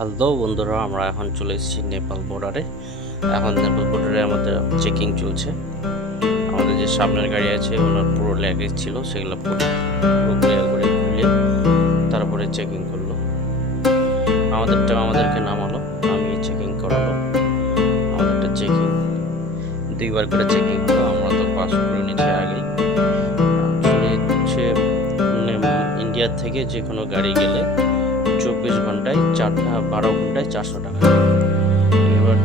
Hello বন্ধুরা, আমরা এখন চলে এসেছি নেপাল বর্ডারে। এখন নেপাল বর্ডারে আমাদের চেকিং চলছে। আমাদের যে সামনের গাড়ি আছে ওনার পুরো ল্যাগেজ ছিল, সেগুলো পুরো ক্লিয়ার করে খুলে তারপরে চেকিং করলো। আমাদেরকে নামালো, নামিয়ে চেকিং করালো। আমাদেরটা চেকিং দুইবার করে চেকিং হলো। আমরা তো পাস করে নিচ্ছি আগেই। আসলে হচ্ছে ইন্ডিয়ার থেকে যে কোনো গাড়ি গেলে 24 ঘন্টায় 12 ঘন্টায় 400 টাকা। এবার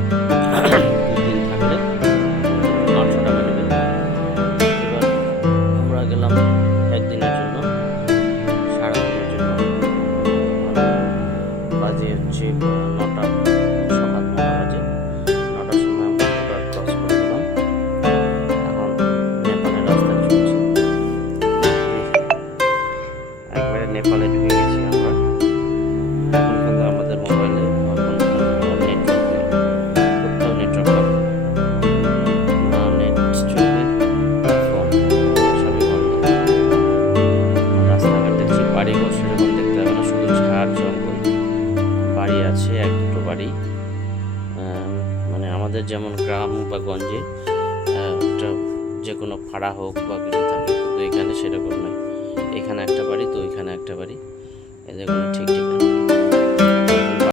2 দিন থাকলে 800 টাকা নেবে। এবার আমরা গেলাম একদিনের জন্য, সারাদিনের জন্য। বাজে হচ্ছে 9টা, সকাল 9টা বাজে। 9টার সময় আমরা বর্ডার ক্রস করে দিলাম। এখন নেপালের রাস্তায় চলছি। একবারে নেপালে ঢুকে গেছি আমরা। এখন কিন্তু আমাদের মোবাইলে নেটওয়ার্ক নেই, কোথাও নেটওয়ার্ক না, নেট চলবে, ফোন সবই বন্ধ। রাস্তাঘাট দেখছি বাড়িঘর সেরকম দেখতে হবে না, শুধু ঝাড় জঙ্গল। বাড়ি আছে এক দুটো বাড়ি, মানে আমাদের যেমন গ্রাম বা গঞ্জে একটা যে কোনো ভাড়া হোক বা কিছু থাকে, কিন্তু এখানে সেরকম নয়। এখানে একটা বাড়ি তো ওইখানে একটা বাড়ি, এদের কোনো ঠিক ঠিকানা